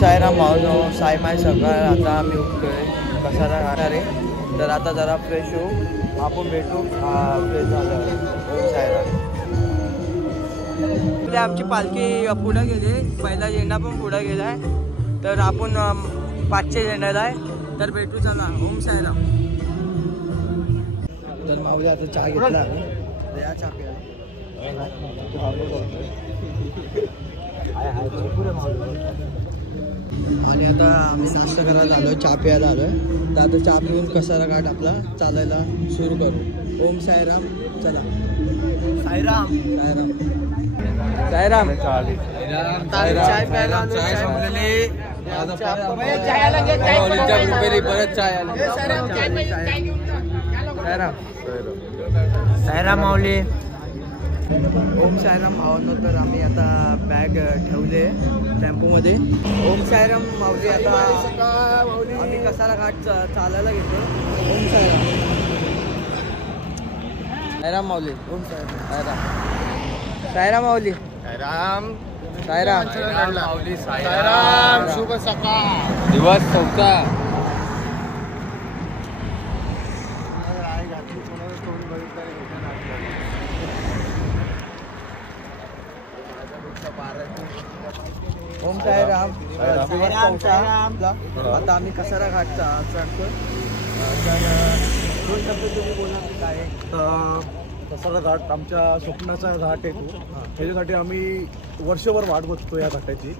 साईराम भावनो साई माय सकाळ. आता आम्ही उठतोय कसारा खाणार आहे. तर आता जरा फ्रेश होऊ, आपण भेटू फ्रेश झाल्यावर. ओम साईराम. आमची पालखी पुढे गेली, पहिला झेंडा पण पुढे गेलाय. तर आपण 5चे झेंड्याला आहे. तर भेटू चला. ओम साईराम. तर माऊली आता चहा घेतला या चहा प्या. आणि आता आम्ही नाश्ता करायला आलोय, चहा प्यायला आलोय. तर आता चहा पिऊन कसारा घाट आपला चालायला सुरू करू. ओम साईराम. चला. साईराम साईराम साईराम चाय प्यायला साईराम माऊली. ओम साईराम भावांनो. तर आम्ही आता बॅग ठेवले टेम्पोमध्ये. ओम साईराम माऊली. आता आम्ही कसारा घाट चालायला घेतो. ओम साईराम. साईराम माऊली. ओम साईराम साईराम साईराम माऊली. साईराम साईराम माऊली. साईराम. शुभ सकाळ. दिवस चौथा. ओम साईराम. आता आम्ही कसारा घाट चढतोय. तर दोन शब्द तुम्ही बोला काय. कसारा घाट आमच्या स्वप्नाचा घाट आहे तो. त्याच्यासाठी आम्ही वर्षभर वाट बघतो या घाटाची.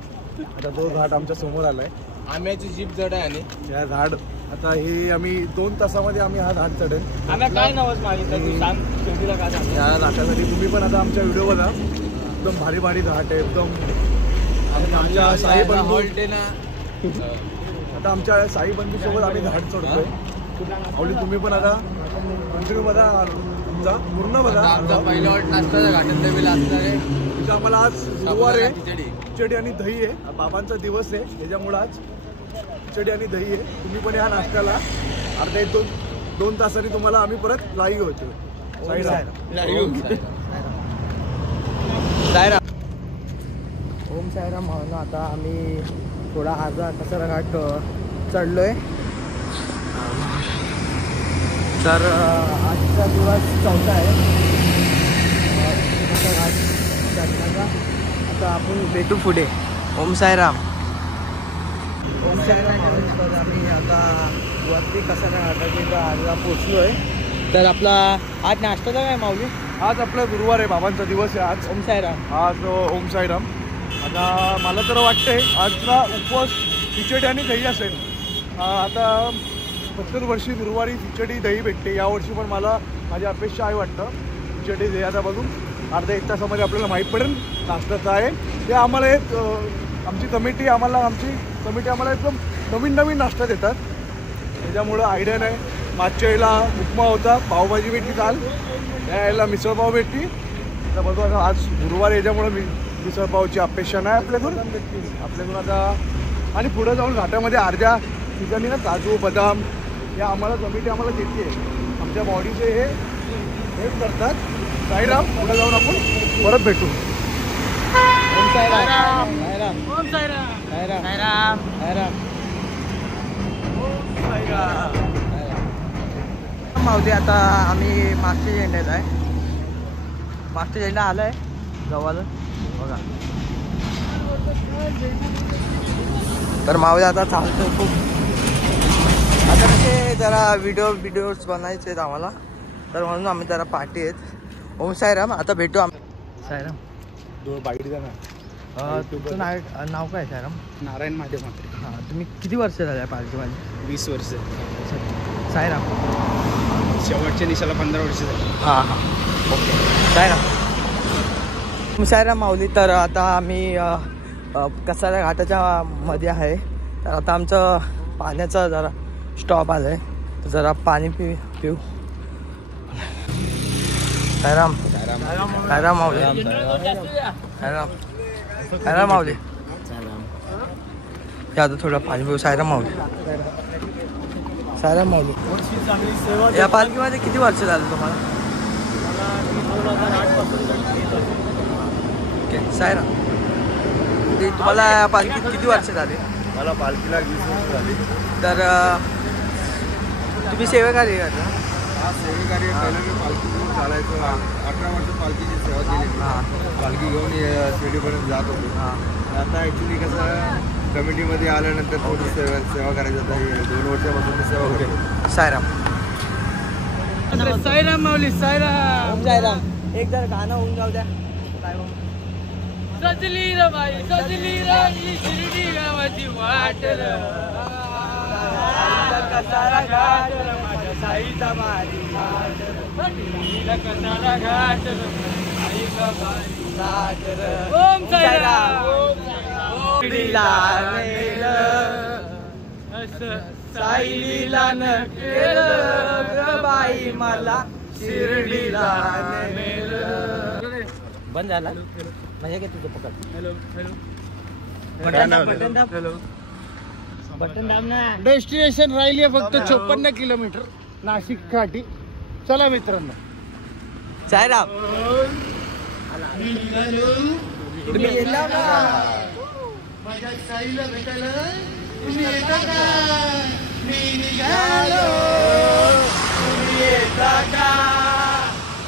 आता तो घाट आमच्या समोर आलाय. आम्याची जीप जड आहे आणि या घाट आता हे आम्ही 2 तासामध्ये आम्ही हा घाट चढेल. आम्ही काय नवस मागितलं सांग शेवटीला काय सांग. या घाटासाठी तुम्ही पण आता आमच्या व्हिडिओ बघा. एकदम भारी भारी घाट आहे एकदम. आमच्या साई बंधू आता आमच्या साई बंधू सोबत आम्ही घाट चढतोय. आवली तुम्ही पण आता कंटिन्यू बघा, तुमचा पूर्ण बघा. आमचा पहिला वाट नाश्ता घाटात नवीन असणार आहे. म्हणजे आम्हाला आज गुरुवार आहे. खिचडी आणि दही आहे. बाबांचा दिवस आहे त्याच्यामुळे आज खिचडी आणि दही आहे. तुम्ही पण या नाश्त्याला अर्धा 1-2 तासांनी तुम्हाला आम्ही परत लाईव्ह होतो. साईराम. ओम साईराम भावना. आता आम्ही थोडा अर्धा कसारा घाट चढलोय. तर आजचा दिवस चौथा आहे कसारा घाट चढण्याचा. आता आपण भेटू पुढे. ओम साईराम. ओम साईराम. तर आम्ही आता वरती कसारा घाटाच्या अर्धा पोचलोय. तर आपला आज नाश्ताचा काय माऊली. आज आपला गुरुवार आहे, बाबांचा दिवस आहे आज. ओम साईराम. आज ओम साईराम. आता मला तर वाटतंय आजचा उपवास खिचडी आणि दही असेल. आता प्रत्येक वर्षी गुरुवारी खिचडी दही भेटते. यावर्षी पण मला माझी अपेक्षा आहे वाटतं खिचडी दही. आता बघू अर्धा 1 तासामध्ये आपल्याला माहीत पडेल नाश्त्याचं आहे ते. आम्हाला एक आमची कमिटी आम्हाला एकदम नवीन नाश्ता देतात. त्याच्यामुळं आयडिया नाही. मागच्या वेळेला उपमा होता, पावभाजी भेटली काल. या यायला मिसळपाव भेटली. आता बघू आता आज गुरुवार याच्यामुळं मिसळपावची अपेक्षा नाही आपल्याकडून आता. आणि पुढं जाऊन घाटामध्ये अर्ध्या ठिकाणी ना काजू बदाम या आम्हाला कमिटी आम्हाला देते. आमच्या बॉडीचे हे हेल्प करतात. साईराम. पुढे जाऊन आपण परत भेटू. ओम साईराम. साईराम. ओम साईराम. साईराम. साईराम. साईराम. साईराम. माऊली. आता आम्ही मागच्या झेंड्याला आहे. मागच्या झेंडा आला आहे जवळ बघा. तर माऊली आता चालतो खूप. आता कसे जरा व्हिडिओज बनायचे आहेत आम्हाला. तर म्हणून आम्ही जरा पार्टी आहेत. ओम साईराम. आता भेटू आम्ही. साईराम. बाईट ना. तुमचं नाव काय साईराम. नारायण महादेव म्हात्रे. हां. तुम्ही किती वर्ष झाले पार्टीमध्ये. 20 वर्ष. साईराम. शेवटच्या दिवसाला 15 वर्ष झाली. हां हां. ओके. साईराम. साईराम माऊली. तर आता आम्ही कसारा घाटाच्या मध्ये आहे. तर आता आमचं पाण्याचा जरा स्टॉप आला आहे. तर जरा पाणी पिऊ. साईराम. साईराम माऊली. साईराम. साईराम माऊली. आता थोडं पाणी पिऊ. साईराम माऊली. साईराम माऊली. या पालखीमध्ये किती वर्ष झालं तुम्हाला. ओके. साईराम. तुम्हाला पालखीत किती वर्ष झाले. मला पालखीला 20 वर्ष झाली. तर तुम्ही सेवेकारी करता? हा सेवेकारी. पहिलं मी पालखी घेऊन चालायचो. 18 वर्ष पालखीची सेवा केली. पालखी घेऊन शिर्डीपर्यंत जात होतो. आता ॲक्च्युली कसं कमिटीमध्ये आल्यानंतर थोडी सेवा करायचं होतं. 2 वर्षापासून मी सेवा होते. सायराम. साईराम माऊली साईराम. सायराम. एक जर गाणं होऊन जाऊ द्या. काय हो? सजली र बाई सजली र ही शिर्डी गावाची वाट र. कसारा घाट माझ्या साईचा मारी घाट कसारा घाट साईचा मारी घाट ओम साईराम. शिर्डीला नेलं साईला न केलं ग बाई मला शिर्डीला नेलं. बंद झाला म्हणजे काय तुझं पकड. Hello hello. बटन दाब ना. डेस्टिनेशन राहिली आहे फक्त 56 किलोमीटर नाशिक काठी. चला मित्रांनो. सायराम. तुम्ही येता का? माझ्या साईला भेटायला तुम्ही येता का? मी निघालो तुम्ही येता का?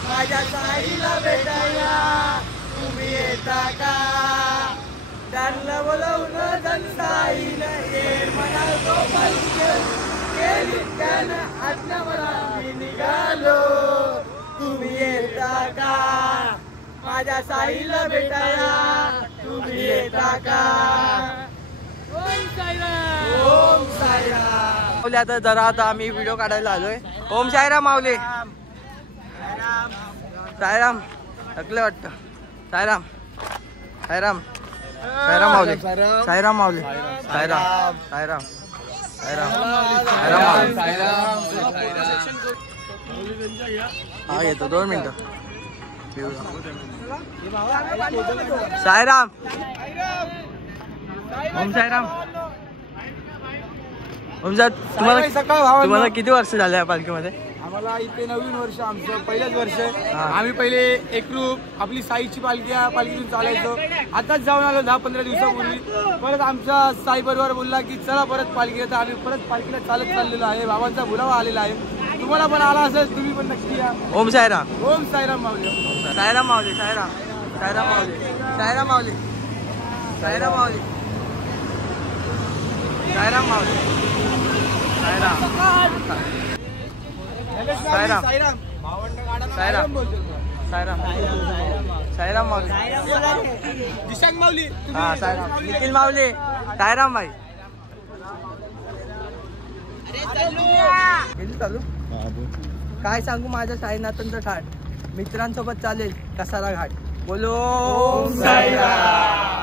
माझ्या साईला भेटायला तुम्ही येता का? त्यांना बोलवून साईला ये म्हणालो केली त्यानं आज्ञा मला. मी निघालो तुम्ही येता का? माझ्या साईला भेटायला तुम्ही येता का? ओम साईराम. ओम साईराम. माऊली आता जरा आता आम्ही व्हिडिओ काढायला आलोय. ओम साईराम माऊली. साईराम थकले वाटतं. साईराम साईराम साईराम माऊली. साईराम माऊली. साईराम साईराम साईराम साईराम माऊली. हा येतो 2 मिनिटं. साईराम. ओम साईराम. ओम साहेब तुम्हाला किती वर्ष झाले या पालखीमध्ये? आम्हाला इथे नवीन वर्ष आमचं पहिलंच वर्ष आहे. आम्ही पहिले एकरूप आपली साईची पालखीतून चालायचो. आताच जाऊन आलो 10-15 दिवसापूर्वी. परत आमचा साई बरोबर बोलला की चला परत पालखी येतं. आम्ही परत पालखीला चालत चाललेलो आहे. बाबांचा बुलावा आलेला आहे. तुम्हाला पण आला असेल तुम्ही पण नक्की या. ओम साईराम. ओम साईराम माऊली. साईराम माऊली. साईराम साईराम माऊली. साईराम माऊली. साईराम माऊली. साईराम माऊली. साईराम साईराम साईराम साईराम साईराम माऊली. दिशांग माऊली. हा साईराम. निखिल माऊली. साईराम भाई. गेली चालू. काय सांगू माझ्या साईनाथांचा ठाट. मित्रांसोबत चालेल कसारा घाट. बोलो ओम साईराम.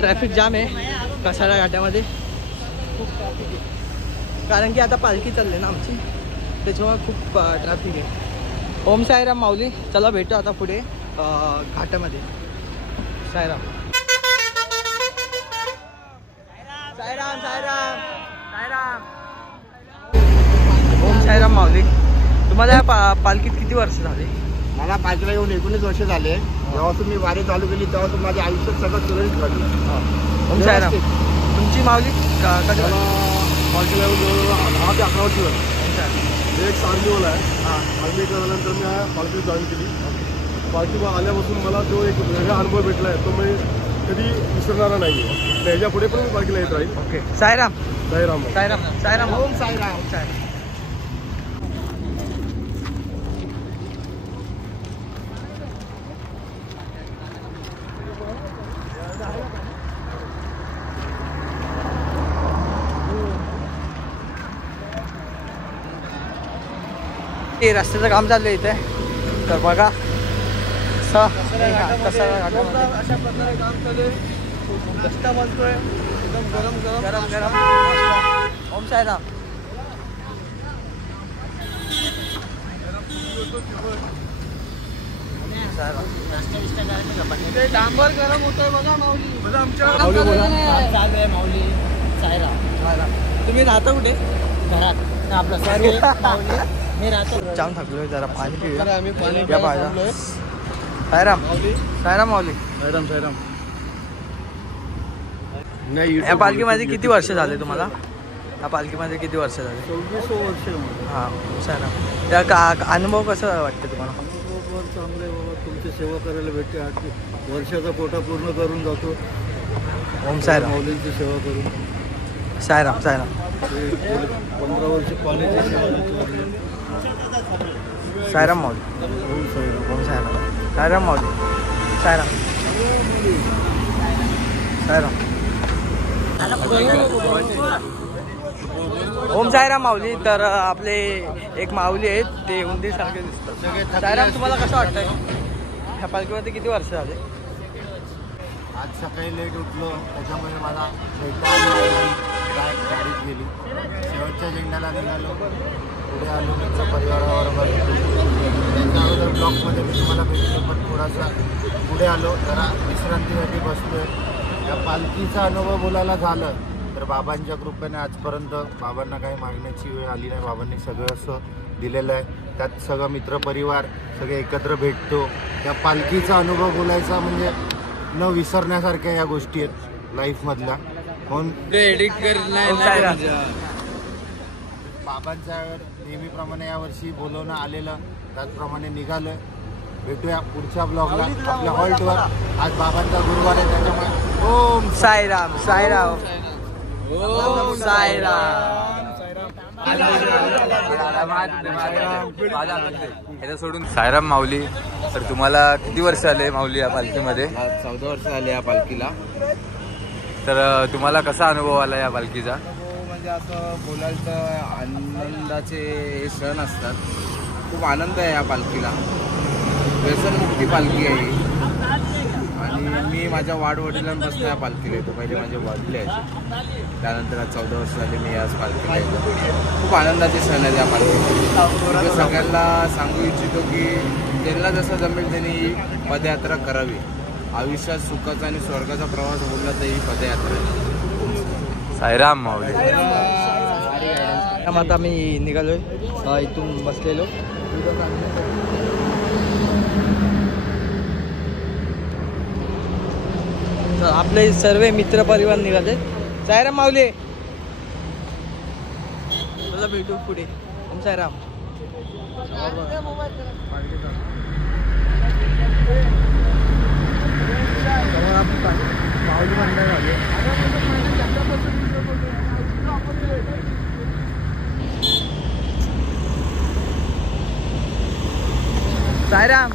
ट्रॅफिक जाम आहे कसारा घाटामध्ये. खूप ट्रॅफिक आहे कारण की आता पालखी चालली ना आमची, त्याच्यामुळे खूप ट्रॅफिक आहे. ओम साईराम माऊली. चला भेटू आता पुढे घाटामध्ये. साईराम साईराम साईराम साईराम. ओम साईराम माऊली. तुम्हाला या पालखीत किती वर्ष झाले? मला पालखीला येऊन 19 वर्ष झाले. जेव्हापासून मी वारी चालू केली तेव्हापासून माझ्या आयुष्यात सगळं सुरळीत घडलं. ओम साईराम. तुमची माऊली कधी? पालखीला येऊन 10 ते 11 वर्ष झाली. एक कार्निवल आहे. आम्ही केल्यानंतर मी पालखी जॉईन केली. पालखी आल्यापासून मला जो एक वेगळा अनुभव भेटला आहे तो मी कधी विसरणारा नाही. त्याच्या पुढे पण मी पालखीला येत राहील. ओके. साईराम साईराम साईराम साईराम. ओम साईराम. साईराम. ते रस्त्याचं काम चाललं इथे. तर बघा अशा प्रकारे काम चालू आहे. रस्ता बनतोय एकदम गरम गरम गरम गरम. ओम साईराम. ते डांबर गरम होतोय बघा माऊली. बघा आमच्या माऊली बोला. माऊली सायरा. तुम्ही राहता कुठे? घरात आपलं सर्व माऊली मी राहतो. जाम थकलोय जरा पाणी पिऊया. आम्ही पाणी या पाहिजे. सायराम सायराम माऊली. सायराम सायराम. या पालखीमध्ये किती वर्ष झाले तुम्हाला? या पालखीमध्ये किती वर्ष झाले? 24 वर्ष. हां सायराम. त्या अनुभव कसा वाटतं तुम्हाला? चांगले बाबा, तुमची सेवा करायला भेटते. वर्षाचा कोटा पूर्ण करून जातो. ओम सायराम. माऊलींची सेवा करून. सायराम सायराम. 15 वर्ष पाण्याची सेवा. सायराम माऊली. ओम साईराम. ओम सायराम. सायराम माऊली. सायराम सायराम. ओम सायराम माऊली. तर आपले एक माऊली आहेत, ते उंदीसारखे दिसतात. सायराम, तुम्हाला कसं वाटतंय ह्या पालखीमध्ये किती वर्ष झाले? आज सकाळी लेट उठलो, त्याच्यामुळे मला गाडीत गेली. शेवटच्या झेंड्याला निघालो, पुढे आलो मित्र परिवाराबरोबर. त्याच्या अगोदर ब्लॉकमध्ये मी तुम्हाला भेटलो, पण थोडासा पुढे आलो, जरा विश्रांतीसाठी बसलो. या पालखीचा अनुभव बोलायला झालं तर बाबांच्या कृपेने आजपर्यंत बाबांना काही मागण्याची वेळ आली नाही. बाबांनी सगळं असं दिलेलं आहे. त्यात सगळं मित्रपरिवार सगळे एकत्र भेटतो. त्या पालखीचा अनुभव बोलायचा म्हणजे न विसरण्यासारख्या या गोष्टी आहेत लाईफमधल्या. म्हणून बाबांच्या नेहमीप्रमाणे यावर्षी बोलवणं आलेलं, त्याचप्रमाणे निघालोय. भेटूया पुढच्या ब्लॉगला आपल्या हॉल्टवर. आज बाबांचा गुरुवार आहे, त्याच्यामुळे ओम सायराम सायराम. ओम सायराम. सोडून सायराम माऊली. तर तुम्हाला किती वर्ष आले माऊली या पालखीमध्ये? 14 वर्ष झाले या पालखीला. तर तुम्हाला कसा अनुभव आला या पालखीचा? म्हणजे असं बोलायला तर आनंदाचे हे क्षण असतात. खूप आनंद आहे या पालखीला. व्यसनमुक्ती पालखी आहे ही. आणि मी माझ्या वाडवडिलांपासून या पालखीला येतो. पहिले माझे वडील यायचे, त्यानंतर आज 14 वर्ष झाले मी याच पालखीला येतो. खूप आनंदाचे क्षण आहेत या पालखीला. सगळ्यांना सांगू इच्छितो की ज्यांना जसं जमेल त्यांनी ही पदयात्रा करावी. आयुष्यात सुखाचा आणि स्वर्गाचा प्रवास बोलला तर ही पदयात्रा आहे. सायराम माऊली. आता मी निघालोय, इथून बसलेलो. आपले सर्व मित्र परिवार निघाले. सायराम माऊली. चला भेटू पुढे. ओम सायराम. माऊली मंडळ झाले. सायराम.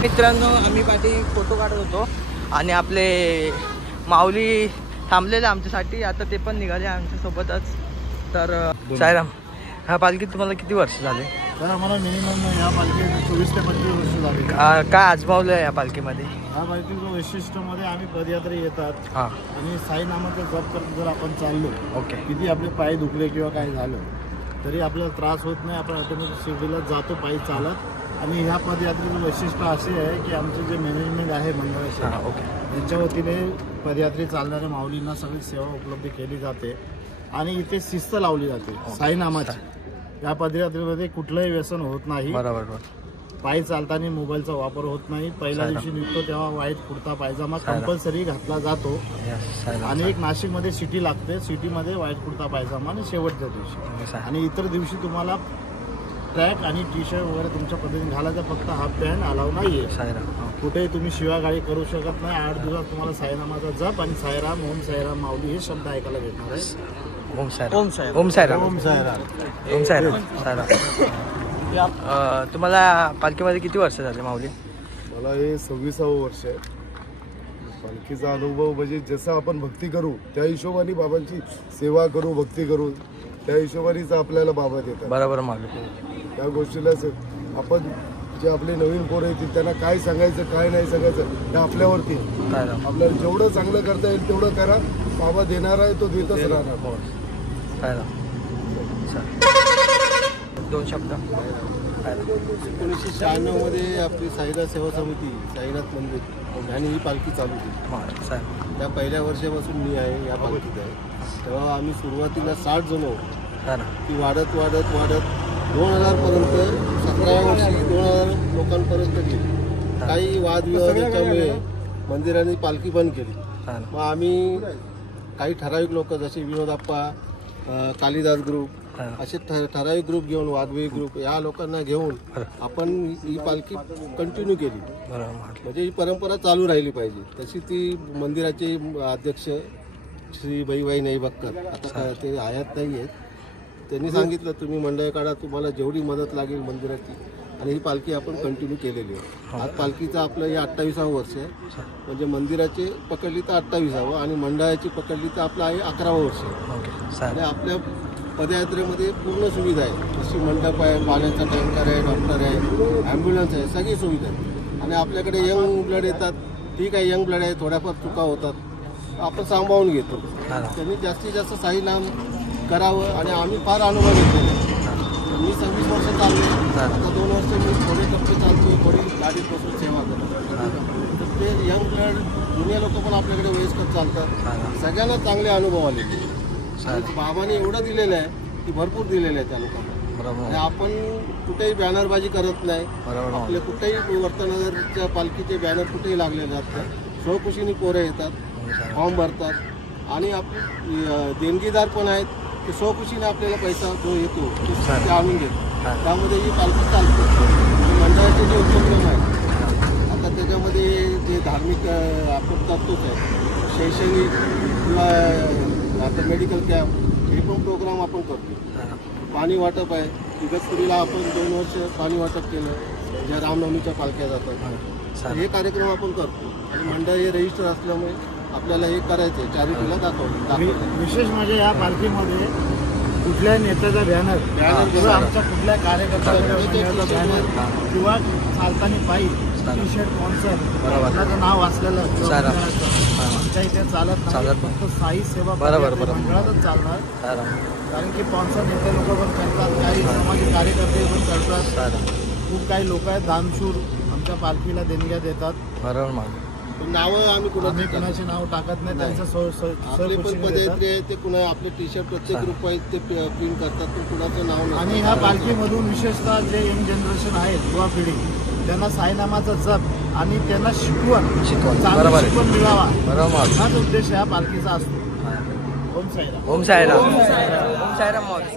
मित्रांनो, आम्ही पाठी फोटो काढत होतो आणि आपले माऊली थांबलेले आमच्यासाठी. आता ते पण निघाले आमच्यासोबतच. तर सायराम, ह्या पालखीत तुम्हाला किती वर्ष झाले? तर आम्हाला मिनिमम या पालखीत 24 ते 25 वर्ष झाली. काय आजमावलं या पालखीमध्ये? या पालखीचं वैशिष्ट्यमध्ये आम्ही पदयात्रा येतात हां. आणि साई नामाचा जप करत जर आपण चाललो, ओके. किती आपले पाय दुखले किंवा काय झालं तरी आपल्याला त्रास होत नाही. आपण ऑटोमॅटिक शिर्डीला जातो पायी चालत. आणि ह्या पदयात्रेचं वैशिष्ट्य असे आहे की आमचे जे मॅनेजमेंट आहे मंडळाचे, ओके, यांच्या वतीने पदयात्रे चालणाऱ्या माऊलींना सगळी सेवा उपलब्ध केली जाते. आणि इथे शिस्त लावली जाते साई नामाची. या पदयात्रेमध्ये कुठलंही व्यसन होत नाही. बरोबर. पायी चालताना मोबाईलचा वापर होत नाही. पहिल्या दिवशी निघतो तेव्हा व्हाईट कुर्ता पायजामा कंपल्सरी घातला जातो. आणि एक नाशिकमध्ये सिटी लागते, सिटीमध्ये व्हाईट कुर्ता पायजामा आणि शेवटच्या दिवशी. आणि इतर दिवशी तुम्हाला ट्रॅक आणि टी शर्ट वगैरे तुमच्या पद्धतीने घालायचं, फक्त हाफ पॅन्ट अलाव नाहीये. कुठेही तुम्ही शिवागाळी करू शकत नाही. 8 दिवस तुम्हाला साईनामाचा जप आणि साईराम ओम साईराम माऊली हे शब्द ऐकायला भेटणार आहे. ओम साईराम. ओम साईराम. ओम साईराम. ओम साईराम. ओम साईराम. साईराम. तुम्हाला पालखीमध्ये किती वर्ष झाले माऊली? मला हे 26वं वर्ष आहे. पालखीचा अनुभव म्हणजे जसं आपण भक्ती करू त्या हिशोबाने बाबांची सेवा करू, भक्ती करू त्या हिशोबानेच आपल्याला बाबा देतात. बरोबर माऊली. त्या गोष्टीला आपण जे आपले नवीन पोरं येतील त्यांना काय सांगायचं काय नाही सांगायचं हे आपल्यावरती आपल्याला जेवढं चांगलं करता येईल तेवढं करा. बाबा देणार आहे तो देतच राहणार. दोन शब्द. 1996 मध्ये आपली साईनाथ सेवा समिती साईनाथ मंदिर आणि ही पालखी चालू केली. त्या पहिल्या वर्षापासून मी आहे या पालखीत आहे. तेव्हा आम्ही सुरुवातीला 60 जण होतो. ती वाढत 2000पर्यंत 17व्या वर्षी 2000 लोकांपर्यंत गेली. काही वादविवादाच्यामुळे मंदिराने पालखी बंद केली. मग आम्ही काही ठराविक लोक जसे विनोदाप्पा, कालिदास ग्रुप असे ठराविक ग्रुप घेऊन वादवी ग्रुप या लोकांना घेऊन आपण ही पालखी कंटिन्यू केली. म्हणजे ही परंपरा चालू राहिली पाहिजे. तशी ती मंदिराचे अध्यक्ष श्री बैबाई नैबक्कर आता ते आयात नाही आहेत. त्यांनी सांगितलं तुम्ही मंडळ काढा, तुम्हाला जेवढी मदत लागेल मंदिराची. आणि ही पालखी आपण कंटिन्यू केलेली आहे. आज पालखीचं आपलं हे 28वं वर्ष आहे. म्हणजे मंदिराची पकडली तर 28वं आणि मंडळाची पकडली तर आपलं आहे 11वं वर्ष आहे. आणि आपल्या पदयात्रेमध्ये पूर्ण सुविधा आहे. जशी मंडप आहे, पाण्याचा टँकर आहे, डॉक्टर आहे, ॲम्ब्युलन्स आहे, सगळी सुविधा आहे. आणि आपल्याकडे यंग ब्लड येतात. ठीक आहे, यंग ब्लड आहे, थोड्याफार चुका होतात, आपण सांभाळून घेतो. त्यांनी जास्तीत जास्त साई नाम करावं. आणि आम्ही फार अनुभव घेतलेले. मी 26 वर्ष चाललो. आता 2 वर्ष मी थोडे टप्पे चालतो, थोडी गाडीत बसून सेवा करतो. ते यंग ब्लड जुने लोक पण आपल्याकडे वयस्कर चालतात. सगळ्यांना चांगले अनुभव आलेले. बाबांनी एवढं दिलेलं आहे की भरपूर दिलेलं आहे त्या लोकांना. आणि आपण कुठेही बॅनरबाजी करत नाही. आपले कुठेही वर्तनगरच्या पालखीचे बॅनर कुठेही लागले जात नाही. स्वखुशीने पोरं येतात, फॉर्म भरतात आणि आपले देणगीदार पण आहेत. ते स्वखुशीने आपल्याला पैसा जो येतो ते आणून घेतो. त्यामध्ये ही पालखी चालते. मंडळाचे जे उपक्रम आहेत आता त्याच्यामध्ये जे धार्मिक आपण करतोच आहे, शैक्षणिक किंवा आता मेडिकल कॅम्प हे पण प्रोग्राम आपण करतो. पाणी वाटप आहे. इगतपुरीला आपण 2 वर्ष पाणी वाटप केलं ज्या रामनवमीच्या पालख्या जातात. हे कार्यक्रम आपण करतो. आणि मंडळ हे रजिस्टर असल्यामुळे आपल्याला हे करायचं आहे, चॅरिटीला दाखवलं. विशेष म्हणजे या पालखीमध्ये कुठल्याही नेत्याचा बॅनर किंवा आमच्या कुठल्या कार्यकर्त्याचा बॅनर किंवा चालताना पायी टी शर्ट स्पॉन्सर त्याचं नाव वाचलेलं आमच्या इथे चालत नाही. फक्त साई सेवा मंडळातच चालणार. कारण की स्पॉन्सर नेते लोक पण करतात, काही सामाजिक कार्यकर्ते पण करतात. खूप काही लोक आहेत दानशूर आमच्या पालखीला देणग्या देतात. नावं आम्ही कुणाचे नाव टाकत नाही. त्यांचं पदयात्री आहे ते कुणा आपले टी शर्ट प्रत्येक ग्रुप आहेत ते प्रिंट करतात. पण कुणाचं नाव नाही. आणि ह्या पालखीमधून विशेषतः जे यंग जनरेशन आहेत, युवा पिढी, त्यांना साईनामाचा जप आणि त्यांना शिकवण मिळावा हाच उद्देश ह्या पालखीचा असतो. ओम साईराम. ओम साईराम. ओम साईराम माऊली.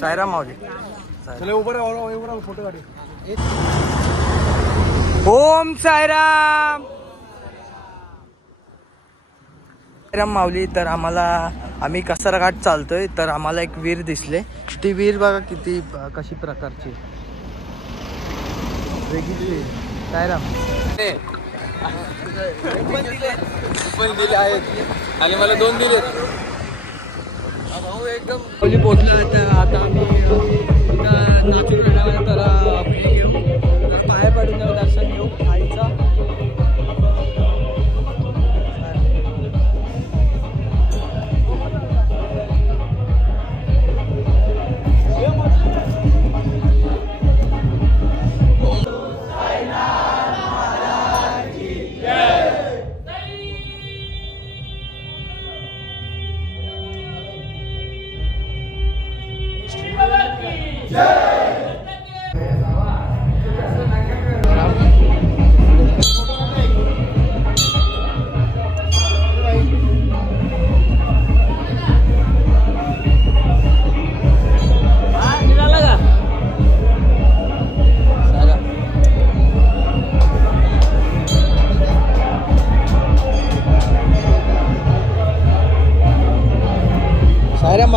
साईराम माऊली. चला उभं फोटो काढू. ओम साईराम. साईराम माऊली. तर आम्ही कसारा घाट चालतोय. तर आम्हाला एक विहीर दिसले. ती विहीर बघा किती कशी प्रकारची वेगळी. साईराम दिले आहेत आणि मला 2 दिले. एकदम माऊली पोचला. आता आम्ही नाचून तर पाया पडून दर्शन घेऊ आईचा. साईराम.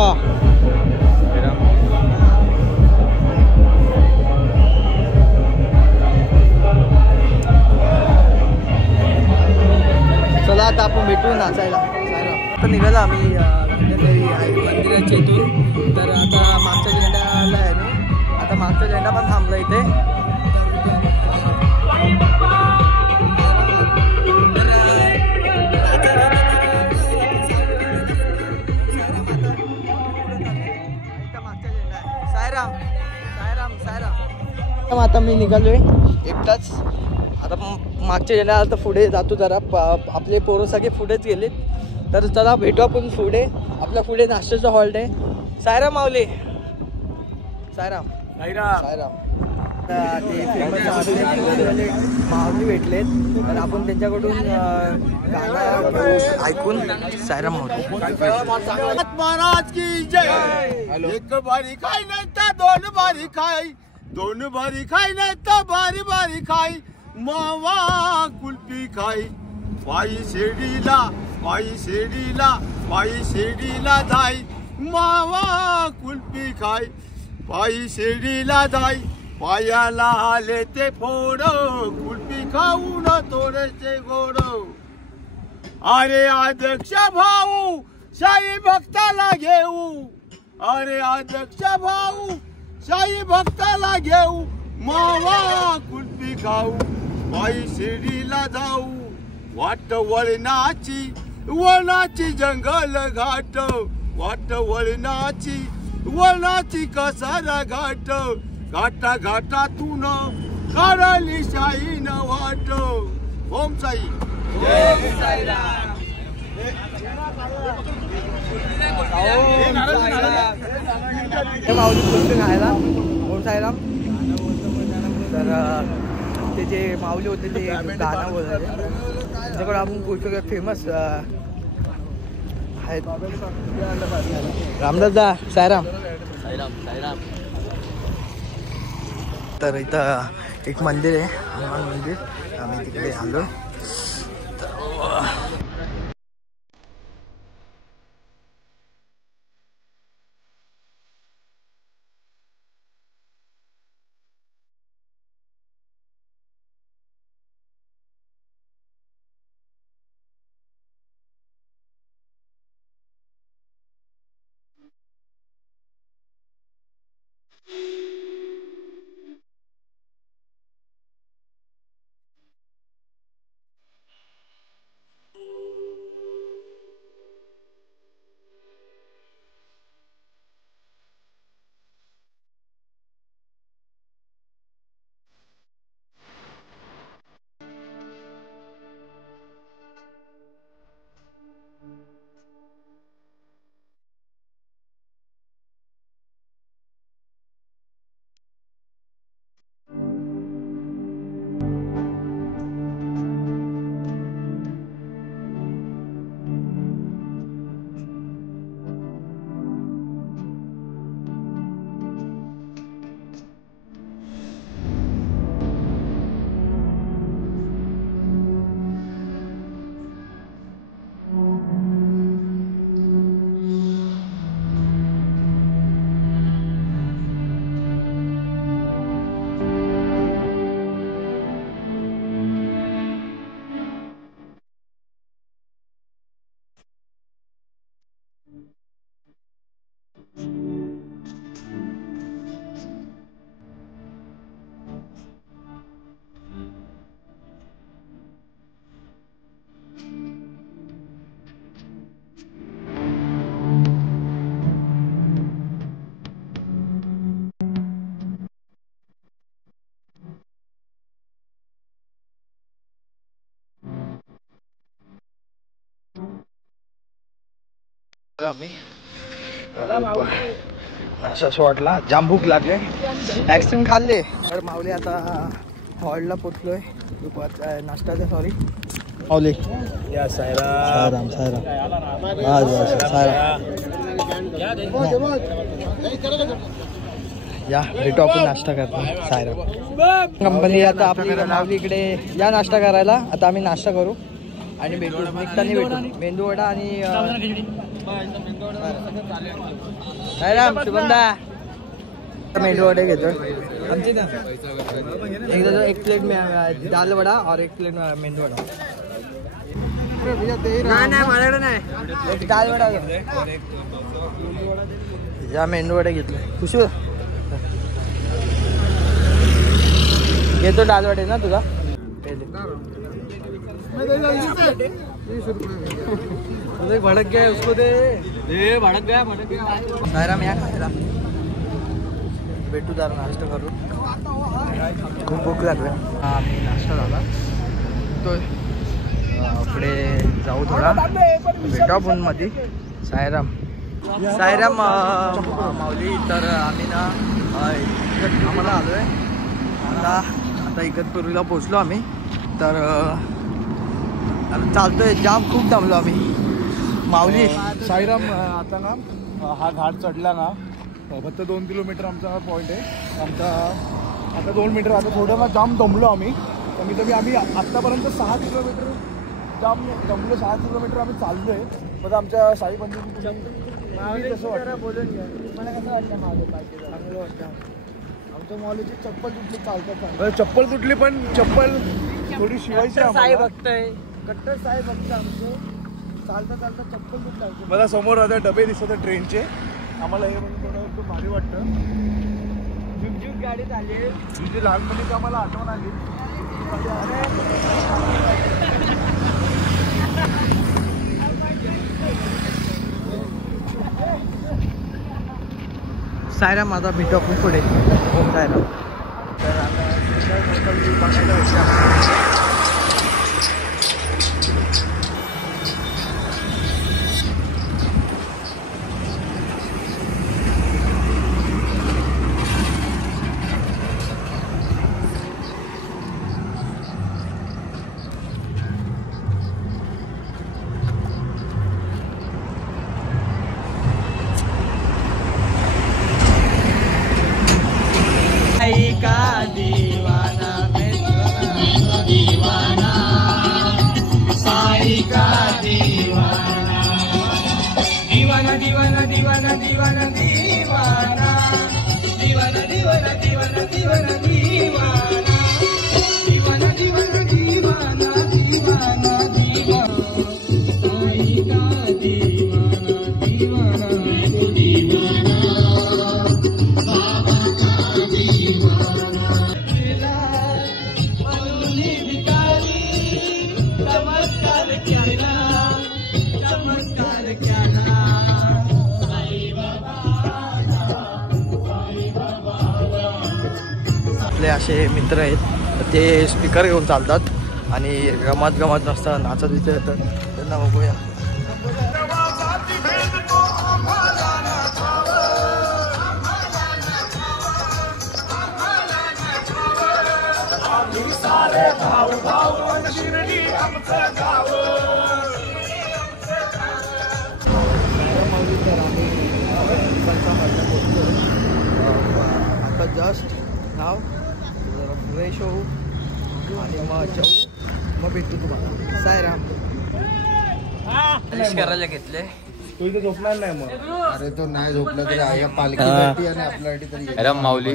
चला आता आपण भेटू नाचायला. आता निघाला आम्ही मंदिराच्या इथून. तर आता मागच्या झेंड्याला आहे. आता मागचा झेंडा झेंडा पण थांबला इथे. सायराम सायराम सायराम. आता मी निघालोय एकटाच. आता मागच्या झेंडा आता पुढे जातो जरा. आपले पोरं सगळे पुढेच गेलेत. तर चला भेटू आपण पुढे. आपल्या पुढे नाश्त्याचा हॉल्ट आहे. सायराम माऊली. सायराम सायराम. ते फेमस माऊली भेटलेत तर आपण त्यांच्याकडून गाणं ऐकून सायराम माऊली. महाराज की जय. एक बारी खाय नाही तर दोन बारी खाय, दोन बारी खाय नाही तर बारी बारी खाय. मावा कुल्फी खाय. पायी शिर्डीला पायी शिर्डीला पायी शिर्डीला जाय. मावा कुल्फी खाय. पायी शिर्डीला जाय. पायाला आले ते फोड, कुल्फी खाऊन थोडेसे गोड. अरे अध्यक्ष भाऊ शाही भक्ताला घेऊ. अरे अध्यक्ष भाऊ शाही भक्ताला घेऊ. मावा कुल्फी खाऊ. पायी शिर्डीला जाऊ. वाट वळणाची वळणाची जंगल घाट. वाट वळणाची वळणाची कसारा घाट. घाटा घाटातून काढली शाहीन वाट. ओम साई. माऊली बोलतो खायला. ओम साईराम. तर ते जे माऊली होते ते गाणं बोलले त्याच्याकडे आपण गोष्ट फेमस आहेत. रामदास दा सायराम सायराम सायराम. तर इथं एक मंदिर आहे हनुमान मंदिर. आम्ही तिकडे आलो. आम्ही असं वाटला जाम भूक लागले. आईस्क्रीम खाल्ले. तर माऊली आता हॉलला पोचलोय. दुपारचा नाश्ताचा सॉरी माऊली. या सायराम सायराम सायराम. या भेटू आपण नाश्ता करतो. सायराम कंपनी. आता आपली माऊली इकडे या नाश्ता करायला. आता आम्ही नाश्ता करू आणि भेटू. निघताना भेटू. मेंदू वडा आणि सायराम शुभंदा मेंदू वडे घेतो. एक प्लेट में दाल वडा और एक प्लेट मेंदू वडा. नाही माझ्याकडे नाही. दाल वडा या मेंदू वडे घेतले. खुश घेतो डालवाटे ना तुला भड़क गया उसको दे भड़क गया सायराम या खायला भेटू जरा नाश्ता करू खूप भूक लागली आम्ही नाश्ता झाला तो पुढे जाऊ थोडा भेटा फोन मध्ये सायराम माऊली तर आम्ही ना इगतपुरीला आलोय आता इगतपुरीला पोचलो आम्ही तर चालतोय जाम खूप दमलो आम्ही माऊली साईराम आता ना हा घाट चढला ना फक्त 2 किलोमीटर आमचा पॉईंट आहे आमचा आता 2 मीटर आता थोडं ना जाम दमलो आम्ही कमीत कमी आम्ही आत्तापर्यंत 6 किलोमीटर जाम दमलो 6 किलोमीटर आम्ही चाललो आहे मग आमच्या साई बंधूंनी कसं वाटतं बोलून घ्या मला कसं वाटतं मागे चांगलं वाटतं आमच्या मॉलेजची चप्पल तुटली चालतात चप्पल तुटली पण चप्पल थोडी शिवायची साई बघतोय कट्टर साहेब बघतं आमचं चालता चप्पल तुटला मला समोर आता डबे दिसत ट्रेनचे आम्हाला हे म्हणजे थोडं खूप भारी वाटतं झुकझुक गाडी झाली तुझी लहानपणीची आम्हाला आठवण आली सायराम आता भेटू आपण पुढे सायराम तर आता बघायला भेटलं का दीवाना दीवाना साई का दीवाना दीवाना दीवाना दीवाना दीवाना दीवाना दीवाना दीवाना दीवाना दीवाना दीवाना दीवाना दीवाना दीवाना दीवाना साई का दीवाना दीवाना दीवाना आपले असे मित्र आहेत ते स्पीकर घेऊन चालतात आणि गमत नसतं नाचत विचार येतात त्यांना बघूया आता जस्ट नाव फ्रेश होऊ आणि मग जाऊ मग भेटू तुम्हाला सायराम करायला घेतले तू इथे झोपणार नाही मग अरे तो नाही झोपला तरी आहे पालखीसाठी आणि आपल्यासाठी तरी अरे माऊली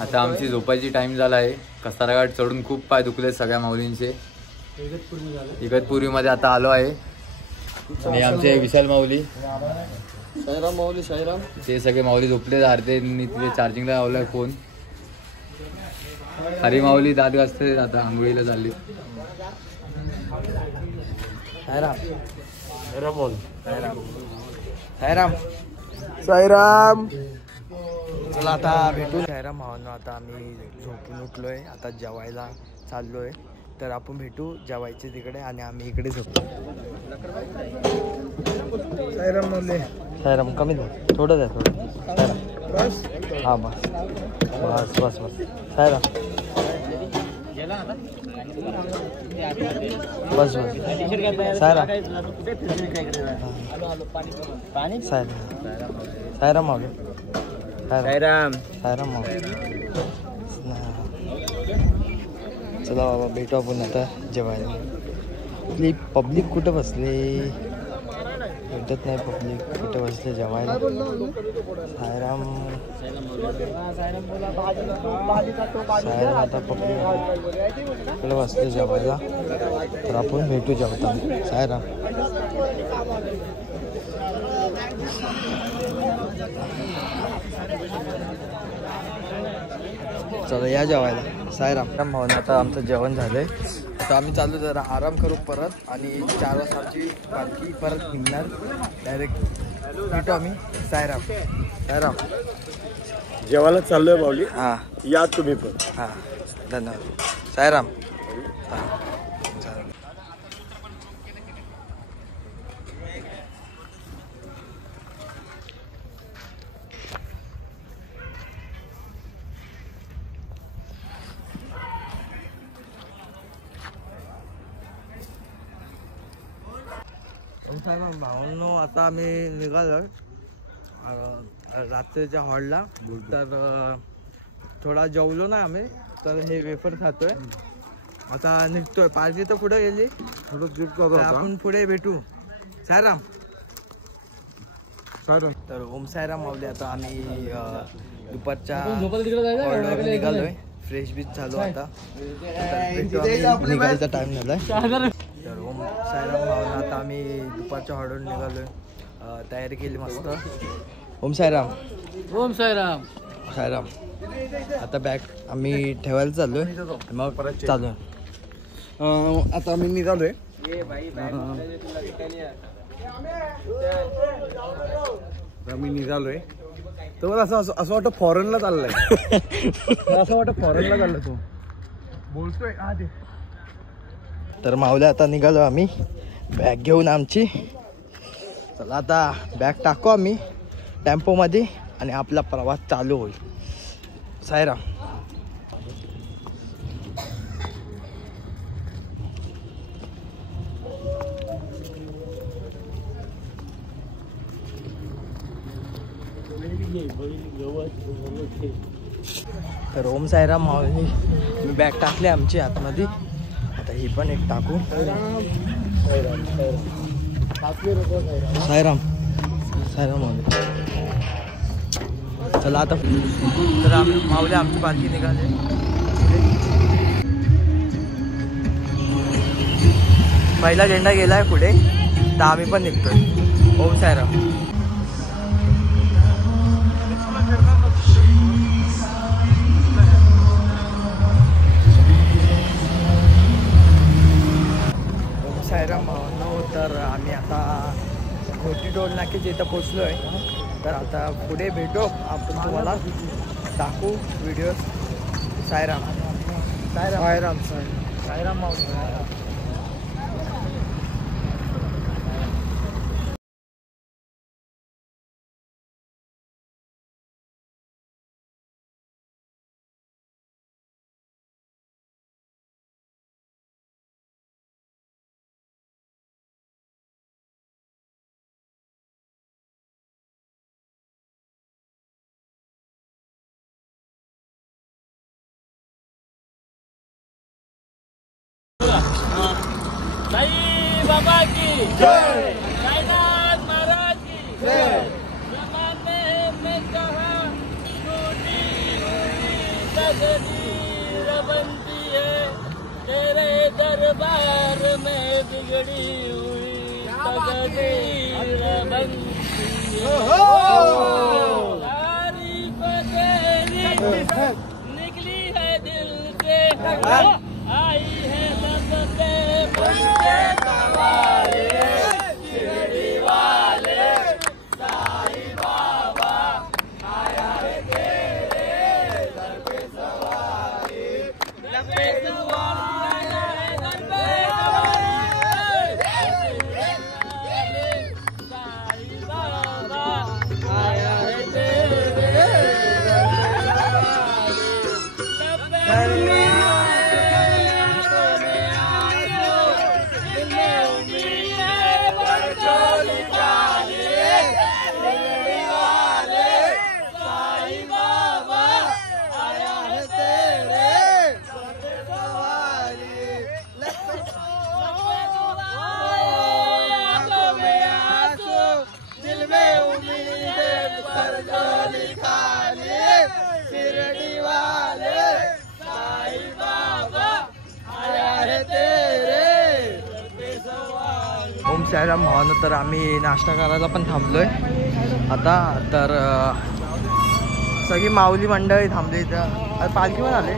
आता आमची झोपायची टाइम झाला आहे कसाराघाट चढून खूप पाय दुखले सगळ्या माऊलींचे इगतपुरीमध्ये आता आलो आहे आणि आमचे विशाल माऊली सायराम ते सगळे माऊली झोपले अर्धे तिथे चार्जिंगला लावलाय फोन हरी माऊली दात घासते आता आंघोळीला चालली सायराम चला आता भेटू सायराम भावांना आता आम्ही झोपून उठलोय आता जेवायला चाललोय तर आपण भेटू जेवायचे तिकडे आणि आम्ही इकडे झोपतो सायराम कमी द्या थोडं द्या थोडं बस हां बस सायराम बस सायराम सायराम मागे सायराम मागे चला बाबा भेटू आपण आता जेवायला आपली पब्लिक कुठं बसले भेटत नाही पब्लिक कुठं बसले जेवायला सायराम आता पब्लिक कुठं बसले जेवायला तर आपण भेटू जेवताना सायराम चला या जेवायला. साईराम भावना आता आमचं जेवण झालंय. तर आम्ही चालू जरा आराम करू परत आणि 4 वाजता आमची पालखी परत निघणार. डायरेक्ट भेटू आम्ही. साईराम. साईराम. जेवायला चाललोय माऊली. हां या तुम्ही पण. हां धन्यवाद. साईराम. हां भावांनो आता आम्ही निघालो रात्रीच्या हॉलला. तर थोडा जेवलो नाही आम्ही, तर हे वेफर खातोय. आता निघतोय. पार्टी तर पुढे गेली, थोडं आपण पुढे भेटू. साईराम. साईराम. तर ओम साईराम माऊली. आता आम्ही दुपारच्या हॉलवर निघालोय. फ्रेश बीच झालो आता. निघायचा टाइम झालाय. तर ओम साईराम भावना आता आम्ही दुपारच्या हॉलवर निघालोय. तयारी केली मस्त. ओम साईराम. ओम साईराम. साईराम. आता बॅग आम्ही ठेवायला चाललोय, मग परत चालू. आता आम्ही निघालोय. आम्ही निघालोय तर मला असं वाटतं फॉरेनला चाललंय. असं वाटतं फॉरेनला चाललं. तू बोलतोय. तर माऊल्या आता निघालो आम्ही बॅग घेऊन आमची. चला आता बॅग टाकू आम्ही टेम्पोमध्ये आणि आपला प्रवास चालू होईल. साईराम. तर ओम साईराम माऊली. मी बॅग टाकली आमची आतमध्ये. आता ही पण एक टाकू. साईराम. साईराम माऊली. चला आता. तर आम्ही माऊली आमची पालखी निघाली. पहिला झेंडा गेलाय पुढे, तर आम्ही पण निघतोय. ओम साईराम. साईराम भावांनो. तर आम्ही आता खोटी टोल नाक्याच्या इथं पोचलो आहे. तर आता पुढे भेटू आपण, तुम्हाला टाकू व्हिडिओ. साईराम. साईराम. साईराम. साईराम माऊली. साई बाबा की जय. साईनाथ महाराज की जय. जमाने में कहा टूटी हुई तकदीर बनती है, तेरे दरबार में बिगड़ी हुई तकदीर बनती है. तारीफ तेरी निकली है दिल से, आई है लब पे बंदे सवारे. शिरडी वाले साई बाबा आया है तेरे दर पे सवारी. दर पे सवारी है, दर पे सवारी. साई बाबा आया है तेरे दर पे. ओम साईराम भावानं. तर आम्ही नाश्ता करायला पण थांबलोय आता. तर सगळी माऊली मंडळी थांबली इथं. पालखी पण आले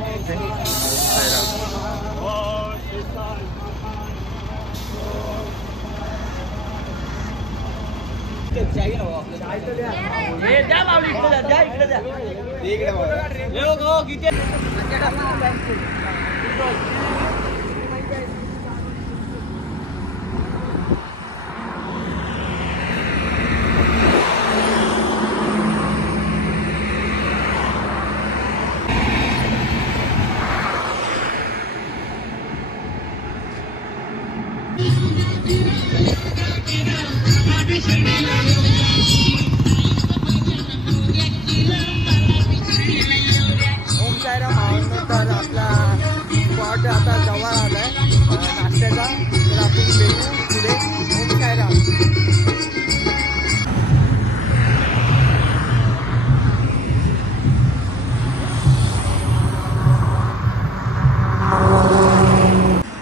ओम साईराम भावांनो. तर आपला स्पॉट आता जवळ आलाय नाश्त्याचा. तर आपण भेटू पुढे. ओम साईराम.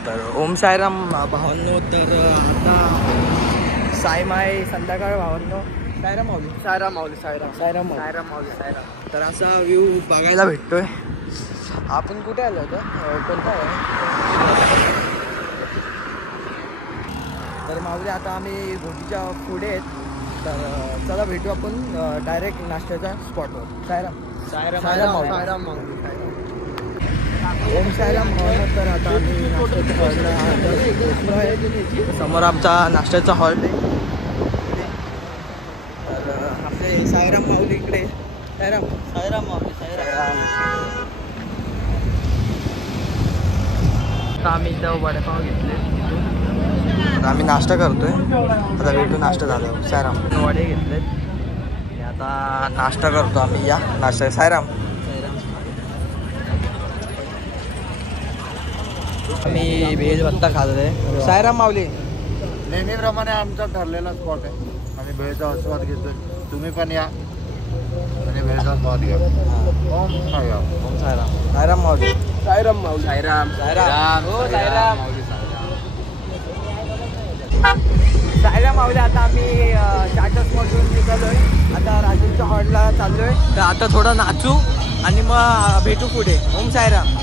तर ओम साईराम भावांनो. तर आता साईमाय संध्याकाळ भावांनो. साईराम माऊली. साईराम माऊली. साईराम साईराम साईराम माऊली. साईराम. तर असा व्ह्यू बघायला भेटतोय. आपण कुठे आलो होतो? कोणता आहे? तर माऊली आता आम्ही घोटीच्या पुढे आहेत. तर चला भेटू आपण डायरेक्ट नाश्त्याच्या स्पॉटवर. साईराम साईराम साईराम माऊली. साईराम माऊली. ओम साईराम भावना. तर आता आम्ही नाश्त्याच्या हॉलला पोचलो आहे. समोर आमचा नाश्त्याचा हॉल आहे. तर आपले साईराम माऊली इकडे. साईराम साईराम माऊली. साईराम. आता आम्ही इथं वडेपाव घेतले. आता आम्ही नाश्ता करतोय. आता भेटू नाश्ता झालं. साईराम. वडे घेतलेत आणि आता नाश्ता करतो आम्ही. या नाश्ता. साईराम. आम्ही भेज भत्ता खाल्लोय. साईराम माऊली. नेहमीप्रमाणे आमचा ठरलेला स्पॉट आहे. आम्ही भेळचा आस्वाद घेतोय. तुम्ही पण या आणि भेळचा स्वाद घ्या. ओम साईराम. ओम साईराम. साईराम माऊली. साईराम माऊली. साईराम साईराम. हो साईराम. साईराम माऊली. आता आम्ही स्टार्टर्समधून निघालोय. आता राजेशच्या हॉलला चाललोय. तर आता थोडं नाचू आणि मग भेटू पुढे. ओम साईराम.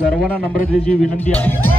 सर्वांना नम्रतेची विनंती आहे.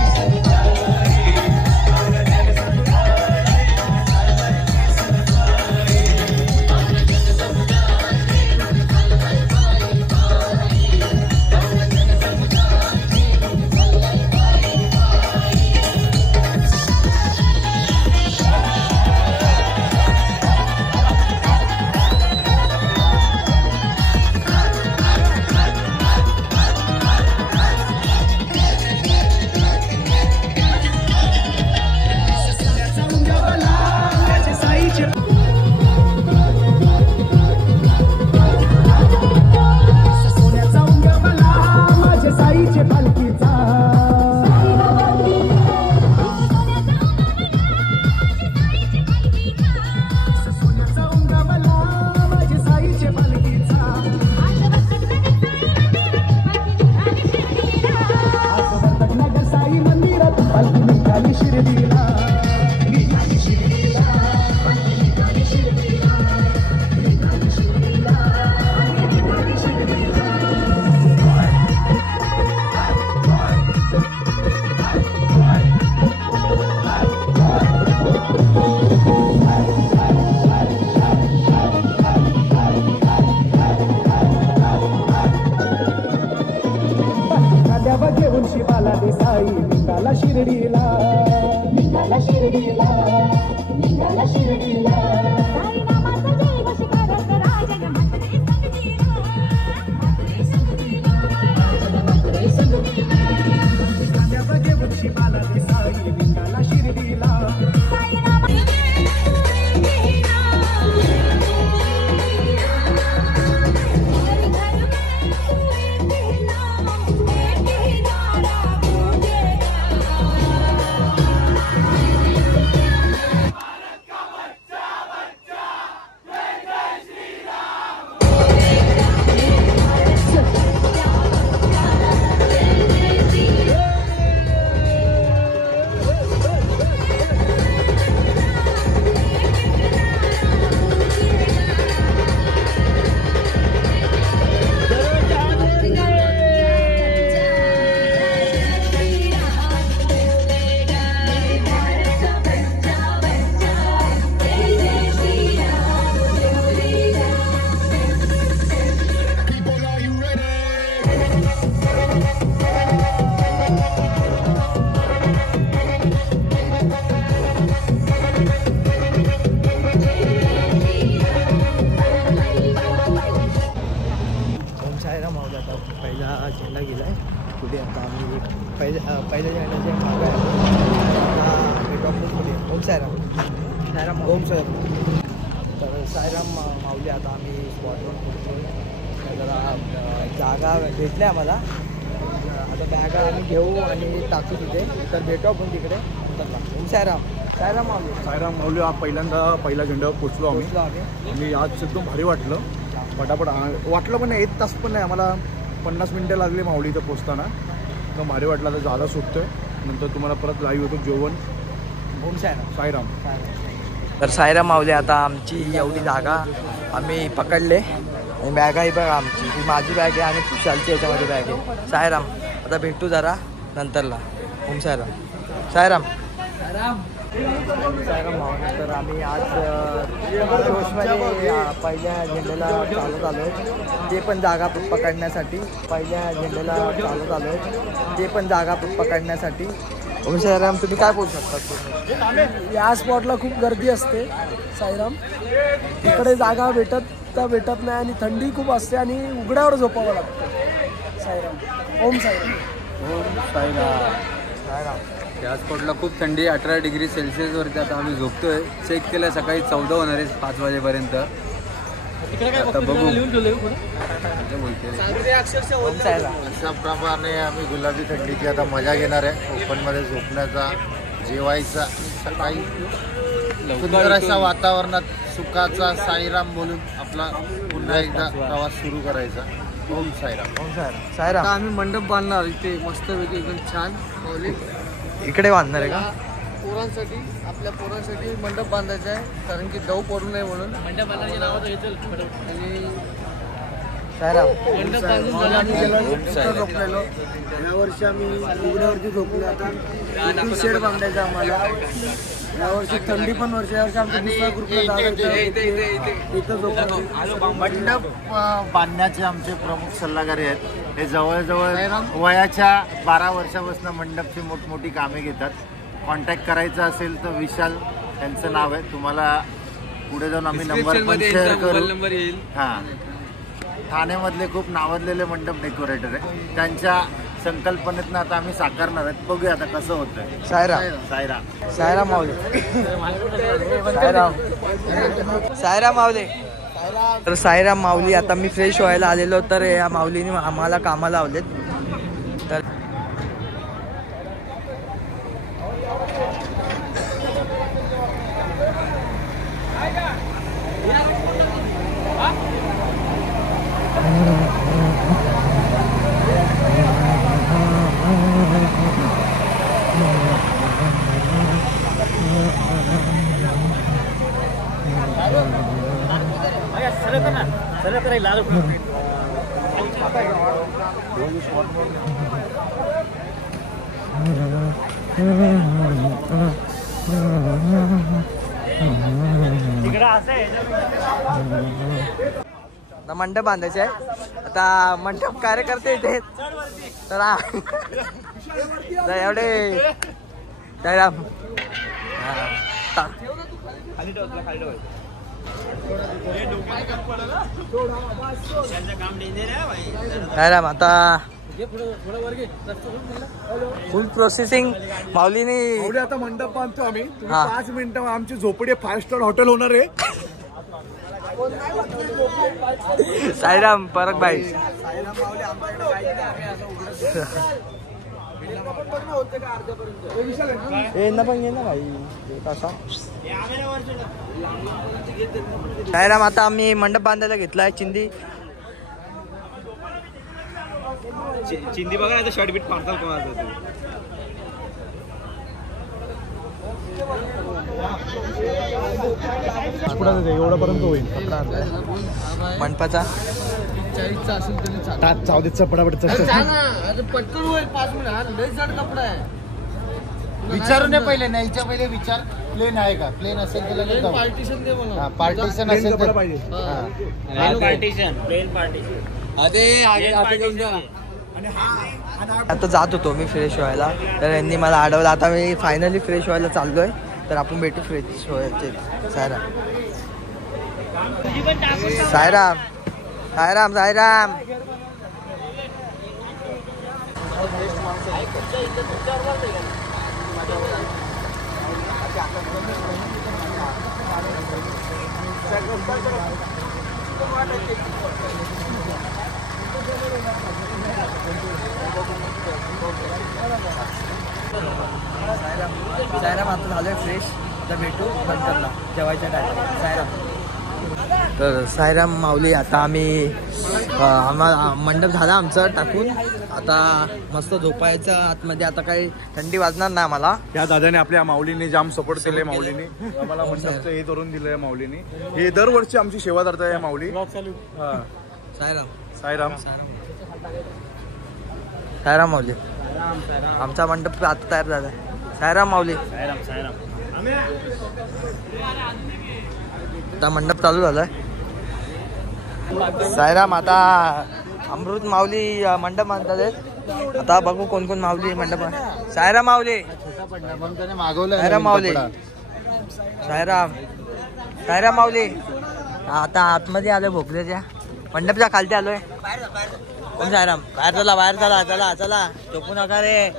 बाला देसाई निघाला शिर्डीला निघाला शिर्डीला निघाला शिर्डीला बाला देसाई निघाला शिर्डीला पहिला झेंडा गेला आहे पुढे. आता आम्ही पहिल्या झेंड्याच्या मागे पुढे. ओम सायराम सायराम ओम सायराम. तर सायराम माऊली आता आम्ही स्पॉटवर पोहोचतो. जरा जागा भेटल्या आम्हाला. आता बॅगा आम्ही घेऊ आणि टाकू तिथे. तर भेटू आपण तिकडे. ओम सायराम सायराम माऊली. सायराम माऊली हा पहिला झेंड्यावर पोचलो आम्ही. आणि आज एकदम भारी वाटलं. पटापट वाटलं पण नाही, 1 तास पण नाही, आम्हाला 50 मिनटं लागली माऊली इथं पोचताना. एकदम भारी वाटलं. आता जागा सुटतोय. नंतर तुम्हाला परत लाईव्ह होतो जेवण. ओम सायराम सायराम. तर सायराम माऊली आता आमची एवढी जागा आम्ही पकडले. बॅग आहे बघा आमची. ही माझी बॅग आहे आणि खुशालची याच्यामध्ये बॅग आहे. सायराम आता भेटू जरा नंतरला. ओम सायराम सायराम सायराम माऊली. तर आम्ही आज जोशमध्ये पहिल्या झेंड्याला चालत आलो आहे. ते पण जागा पकडण्यासाठी. पहिल्या झेंड्याला चालत आलो आहे. ते पण जागा पकडण्यासाठी. ओम सायराम तुम्ही काय बोलू शकता? या स्पॉटला खूप गर्दी असते साईराम. इकडे जागा भेटत नाही आणि थंडी खूप असते आणि उघड्यावर झोपावं लागतं. साईराम ओम साईराम ओम साईराम साईराम. त्या स्पॉटला खूप थंडी 18 डिग्री सेल्सिअसवरती आता आम्ही झोपतोय. चेक केलं सकाळी 14 होणार आहे 5 वाजेपर्यंत. आता बघू अशा प्रमाणे आम्ही गुलाबी थंडीची आता मजा घेणार आहे. ओपनमध्ये झोपण्याचा, जेवायचा, सकाळी सुंदर अशा वातावरणात सुखाचा साईराम बोलून आपला पुन्हा एकदा प्रवास सुरू करायचा. ओम साईराम. ओम साईराम साईराम. आम्ही मंडप बांधणार इथे मस्तपैकी एकदम छान. इकडे बांधणार आहे का? पोरांसाठी, आपल्या पोरांसाठी मंडप बांधायचा आहे. कारण की दव पडू नये म्हणून मंडप बांधण्याच्या नावाचं घेतलं. आणि साईराम मंडप बांधून साईराम. झोपलेलो. यावर्षी आम्ही उघड्यावरती झोपलो. आता शेड बांधायचा आम्हाला. यावर्षी थंडी पण वर्षी यावर्षी आमच्या दुसऱ्या ग्रुपला इथं झोपलो. मंडप बांधण्याचे आमचे प्रमुख सल्लागारी आहेत. हे जवळजवळ वयाच्या 12 वर्षापासून मंडपची मोठमोठी कामे घेतात. कॉन्टॅक्ट करायचा असेल तर विशाल त्यांचं नाव आहे. तुम्हाला पुढे जाऊन आम्ही नंबर पण शेअर करू. हां, ठाण्यामधले खूप नावाजलेले मंडप डेकोरेटर आहे. त्यांच्या संकल्पनेतनं आता आम्ही साकारणार आहेत. बघूया आता कसं होतंय. साईराम साईराम साईराम माऊली. साईराम साईराम माऊली. तर साईराम माऊली. आता मी फ्रेश व्हायला आलेलो. तर या माऊलीने आम्हाला कामाला लावलेत. तर मंडप बांधायचे आहे. आता मंडप कार्यकर्ते इथे तर एवढे साईराम साईराम आता फुल प्रोसेसिंग माऊलीने एवढे आता मंडप बांधतो आम्ही. 5 मिनिटं आमची झोपडी 5 स्टार हॉटेल होणार आहे. साईराम परक भाई साईराम आता आम्ही मंडप बांधायला घेतलाय. चिंदी बघा शॉर्ट बीट पाडताल कोणाचं एवढापर्यंत होईल मंडपाचा. 40चा असेल तरी जाऊ देत पटापट पटकन होईल 5 मिनिट. हा लय जड कपडा आहे. विचारू नये पहिले, न्यायच्या पहिले विचार. प्लेन आहे का? प्लेन असेल तर पार्टिशन दे मला. पार्टिशन असेल तर पाहिजे. आता जात होतो मी फ्रेश व्हायला, तर यांनी मला अडवलं. आता मी फायनली फ्रेश व्हायला चाललोय, तर आपण भेटू फ्रेश व्हायचे. साईराम साईराम साईराम साईराम. साईराम आता झालोय फ्रेश. आता भेटू नंतरला जेवायच्या टायमाला. साईराम. तर साईराम माऊली आता आम्ही आम्हाला मंडप झाला आमचं टाकून. आता मस्त झोपायचं आतमध्ये. आता काही थंडी वाजणार नाही आम्हाला. या दादाने आपल्या माऊलीने जाम सपोर्ट केले. माऊलीने आम्हाला मंडपचं हे करून दिलंय. माऊलीने हे दरवर्षी आमची सेवा करताय या माऊली. साईराम साईराम साईराम माऊली. आमचा मंडप आता तयार झाला. साईराम माऊली. आता मंडप चालू झालाय. साईराम आता अमृत माऊली मंडप बांधतात. आता बघू कोण कोण माऊली मंडप. साईराम माऊली. साईराम माऊली. साईराम साईराम माऊली. आता आतमध्ये आलोय भोपळ्याच्या मंडपच्या खालती आलोय. कोण साईराम. बाहेर चला बाहेर चला. चला चला झोपू नका रे.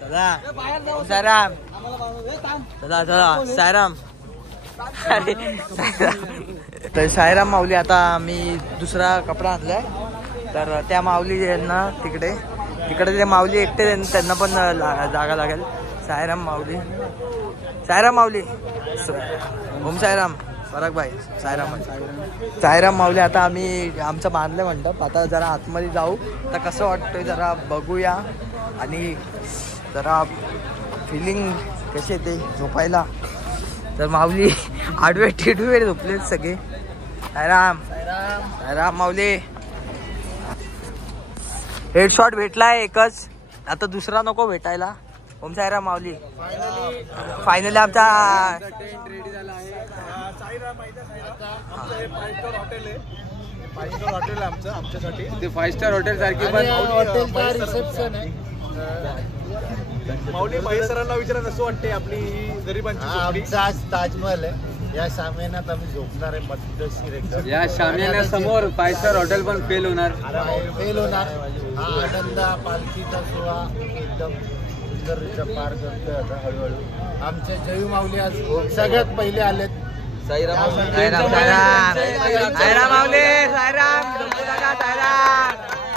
चला साईराम. चला चला साईराम. तर साईराम माऊली. आता मी दुसरा कपडा आणलाय, तर त्या माऊली यांना तिकडे ते माऊली एकटे त्यांना पण जागा लागेल. साईराम माऊली. साईराम माऊली. ओम साईराम परक भाई. साईराम माऊली. आता आम्ही आमचं बांधलं मंडप. आता जरा आतमध्ये जाऊ, तर कसं वाटतंय जरा बघूया आणि जरा फिलिंग कशी येते झोपायला. तर माऊली आडवे टिडवे झोपले सगळे. साईराम साईराम माऊली. हेडशॉट भेटलाय एकच, आता दुसरा नको भेटायला. ओम साईराम माऊली. फायनली आमचा हॉटेल आहे आमचं. आमच्यासाठी ते 5 स्टार हॉटेल सारखी पण हॉटेलचा रिसेप्शन आहे. माऊली महेश सरांना विचारत असं वाटते आपली गरिबांची झोपडी. आमचा आज ताजमहल आहे. या सामन्यात आम्ही झोपणार आहे मध्यशीर एकदम. या शामियान्यासमोर 5 स्टार हॉटेल पण फेल होणार. फेल होणार. हा आनंद पालखीचा सोहळा एकदम सुंदररित्या पार करतोय आता हळूहळू. आमचे जयू माऊली आज सगळ्यात पहिले आलेत. साईराम साईराम साईराम साईराम माऊली. साईराम झोपू नका. साईराम.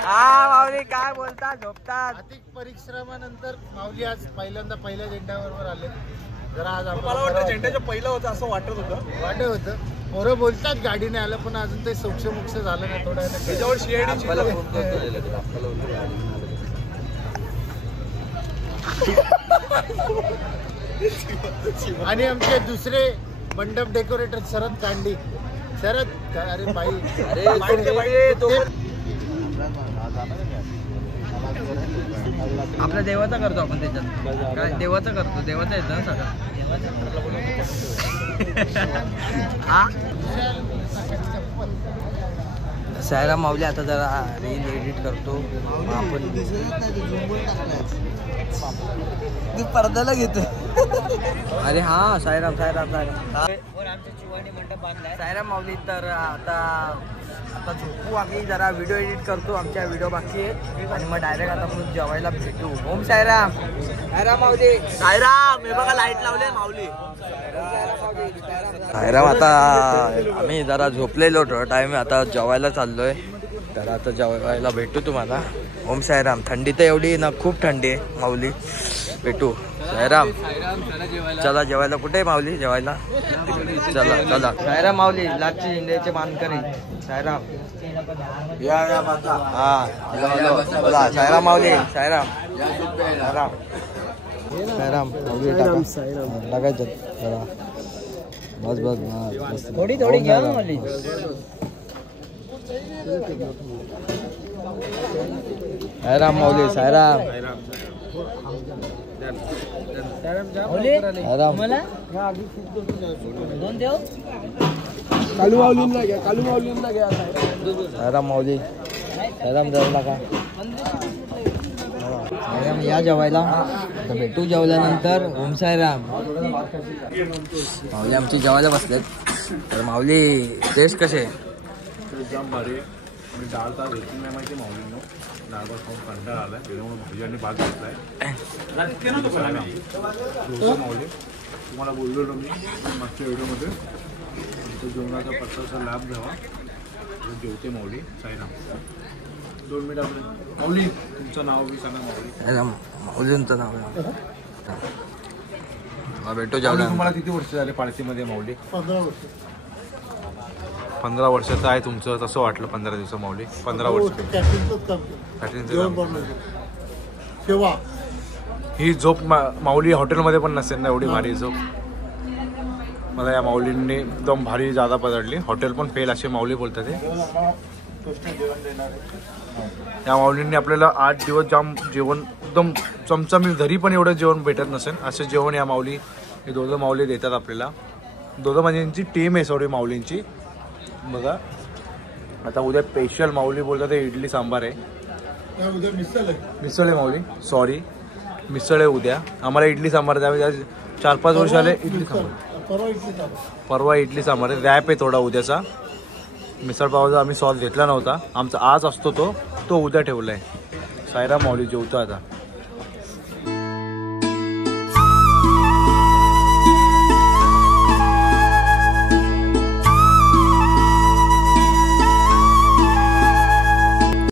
हा माऊली काय बोलता झोपतात. अतिक परिश्रमानंतर माऊली आज पहिल्यांदा पहिल्या झेंड्याबरोबर आले. जरा आज मला वाटतं झेंड्याच्या पहिलं होतं असं वाटत होतं. पोरं बोलतात गाडीने आलं, पण अजून ते सोक्ष झालं नाही. थोडं त्याच्यावर सीआयडी आणि आमचे दुसरे मंडप डेकोरेटर शरद कांडी. शरद अरे आपल्या देवाचा करतो आपण त्याच्यात. काय देवाचा करतो. देवाचा येतं ना सगळं. साईराम माऊली आता जरा रील एडिट करतो. आपण अगदी पडद्याला घेतो. अरे हा साईराम साईराम साईराम साईराम माऊली. तर आता झोपू आम्ही, जरा व्हिडिओ एडिट करतो, आमच्या व्हिडिओ बाकी आहे आणि मग डायरेक्ट आता आपण जेवायला भेटू. ओम साईराम. साईराम माऊली. साईराम. हे बघा लाईट लावले माऊली. साईराम. आता आम्ही जरा झोपलेलो थोडा टाइम, आता जेवायला चाललोय. तर आता जेवायला भेटू तुम्हाला. ओम साईराम. थंडी तर एवढी ना, खूप थंडी आहे माऊली. भेटू. साईराम. चला जेवायला. कुठे आहे माऊली जेवायला? चला चला. साईराम माऊली. लाची इंडियाचे मानकरी. साईराम. हा बोला. साईराम माऊली. साईराम. साईराम. साईराम माऊली. टाकायचं जरा. बस बस. थोडी थोडी घ्या माऊली. साईराम माऊली. साईराम. कालू माऊलींना घ्या. कालू माऊलींना घ्या. साईराम माऊली. साईराम जेवला का? साईराम या जेवायला. आता भेटू जेवल्यानंतर. ओम साईराम. माऊली आमची जेवायला बसलेत. तर माऊली टेस्ट कसे? जाम भारी. मी डाळ तास घेतली नाही माहिती माऊलीनं. डाळ भात खाऊन कंटाळा आलाय, त्याच्यामुळे भाजी आणि भात घेतलाय. माऊली तुम्हाला बोललो ना मी मागच्या व्हिडिओमध्ये, तुमच्या जेवणाचा पत्ताचा लाभ घ्यावा. जेवते माऊली. साईराम. 2 मिनिट आपले. माऊली तुमचं नाव बी सांगा. माऊली. माऊलींचं नाव भेटू जेवला. तुम्हाला किती वर्ष झाले पाळतीमध्ये माऊली? 15 वर्ष. 15 वर्षाचं आहे तुमचं. तसं वाटलं 15 दिवस माऊली. 15 वर्ष तेव्हा ही झोप माऊली हॉटेलमध्ये पण नसेल ना एवढी भारी झोप. मला या माऊलींनी एकदम भारी जादा पदडली. हॉटेल पण फेल असे माऊली बोलतात ते. या माऊलींनी आपल्याला 8 दिवस जाम जेवण एकदम चमचमी, घरी पण एवढं जेवण भेटत नसेल असं जेवण या माऊली, हे दोघं माऊली देतात आपल्याला. दोघं म्हणजे यांची टीम आहे सॉरी माऊलींची. बघा आता उद्या स्पेशल माऊली बोलतात ते इडली सांबार आहे. मिसळ आहे माऊली. सॉरी मिसळ आहे उद्या. आम्हाला इडली सांबार द्यावे. 4-5 वर्ष आले इडली सांबार. परवा इडली सांबार आहे. रॅप आहे थोडा उद्याचा. मिसळ पावाचा आम्ही सॉस घेतला नव्हता. आमचा आज असतो तो उद्या ठेवला आहे. साईराम माऊली जेवतो आता.